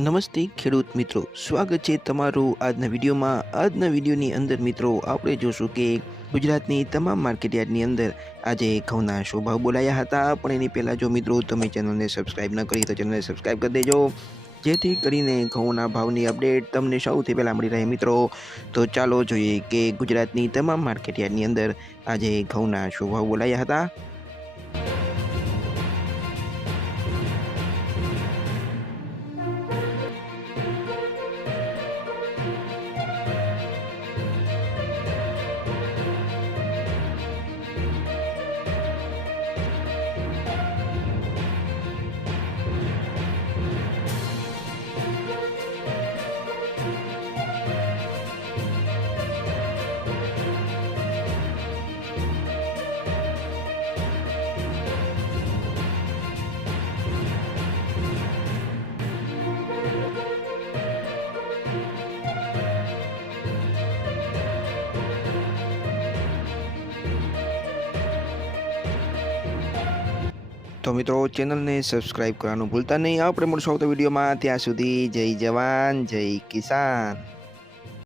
નમસ્તે ખેડૂત મિત્રો, સ્વાગત છે તમારું આજના વિડીયોમાં. આજના વિડીયોની અંદર મિત્રો આપણે જોશું કે ગુજરાતની તમામ માર્કેટયાર્ડની અંદર આજે ઘઉંના શું ભાવ બોલાયા હતા. પણ એની પહેલાં જો મિત્રો તમે ચેનલને સબસ્ક્રાઈબ ન કરી તો ચેનલને સબસ્ક્રાઈબ કરી દેજો, જેથી કરીને ઘઉંના ભાવની અપડેટ તમને સૌથી પહેલાં મળી રહે મિત્રો. તો ચાલો જોઈએ કે ગુજરાતની તમામ માર્કેટયાર્ડની અંદર આજે ઘઉંના શું ભાવ બોલાયા હતા. તો મિત્રો ચેનલને સબસ્ક્રાઈબ કરવાનું ભૂલતા નહીં. આપણે મળશું આવતા વિડીયોમાં. ત્યાં સુધી જય જવાન જય કિસાન.